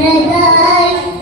paradise.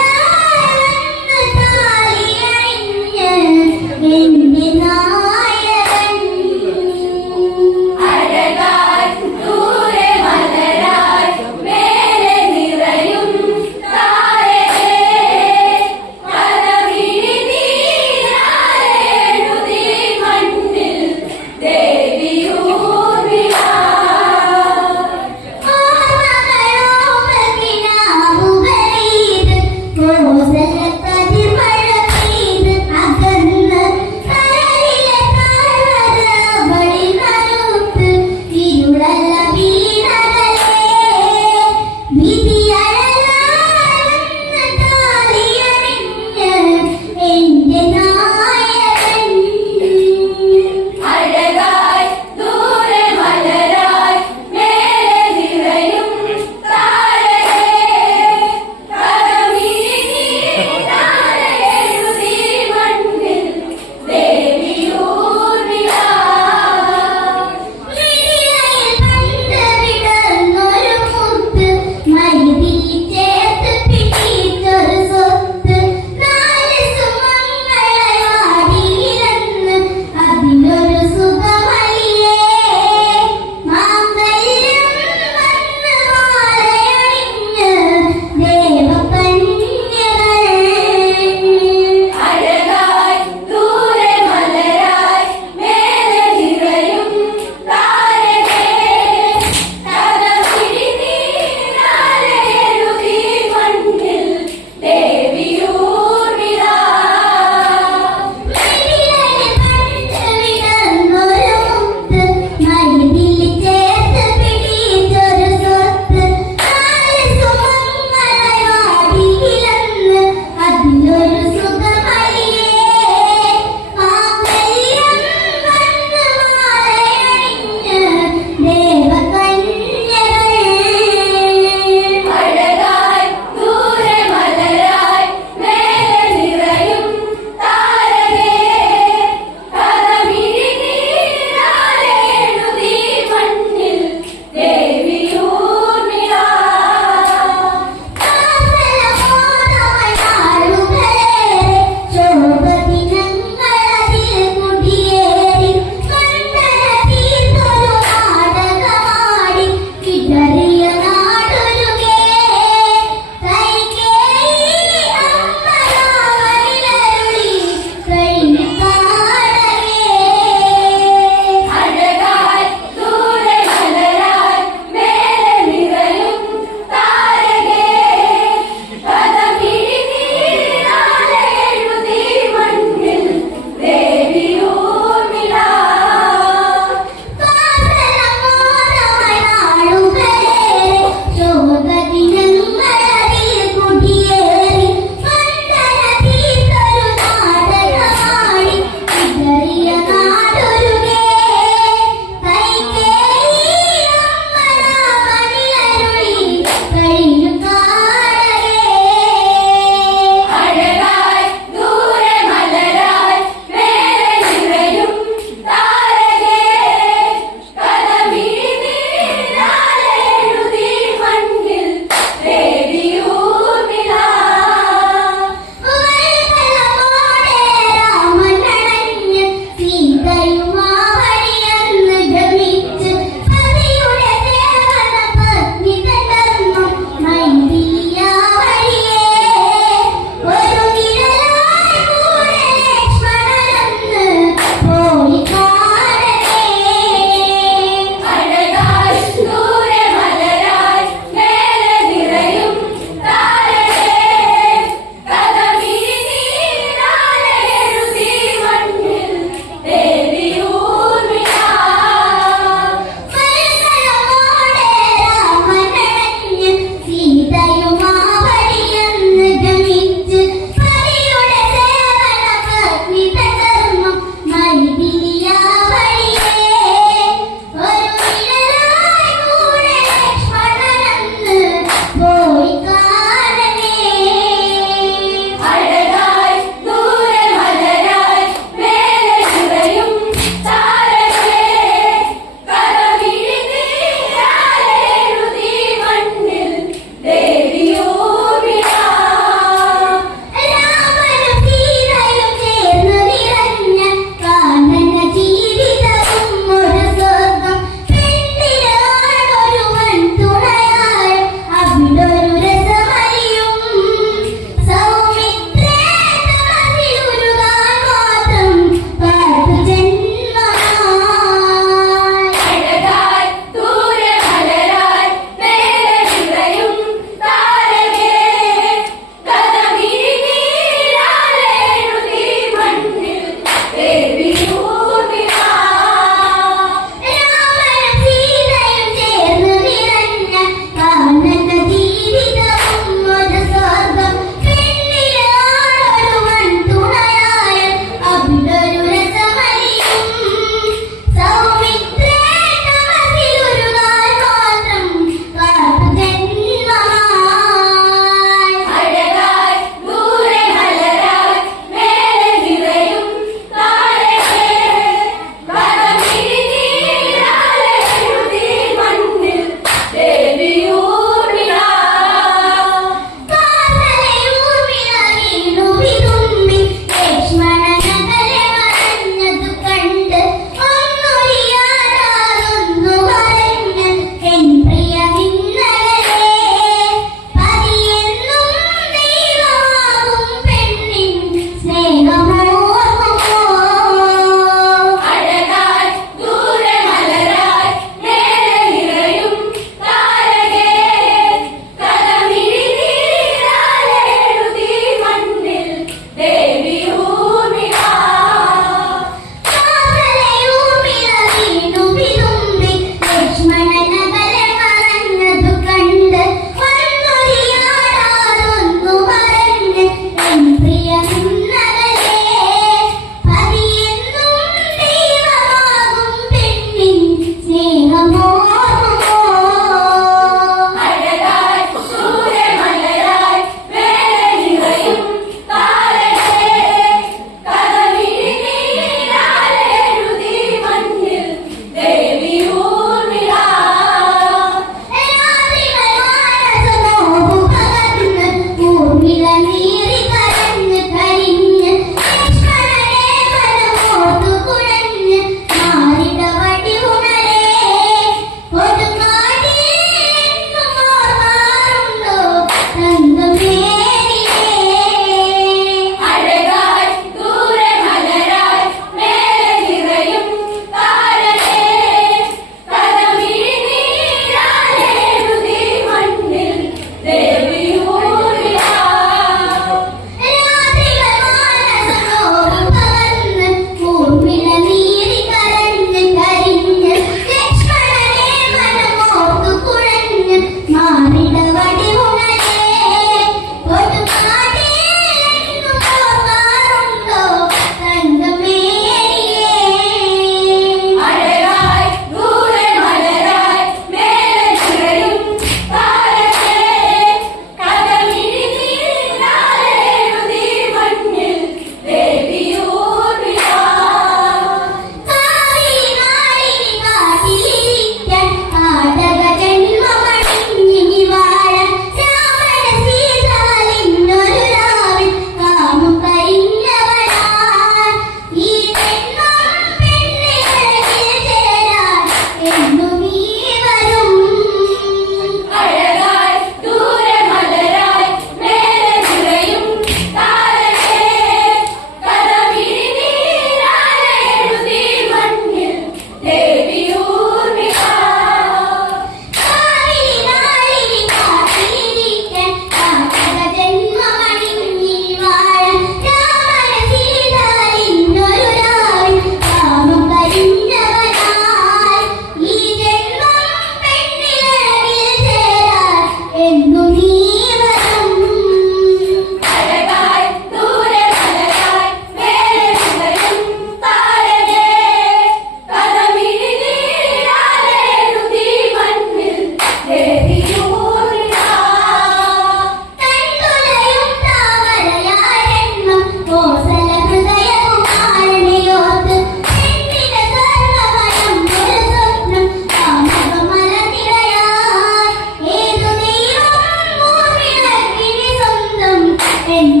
en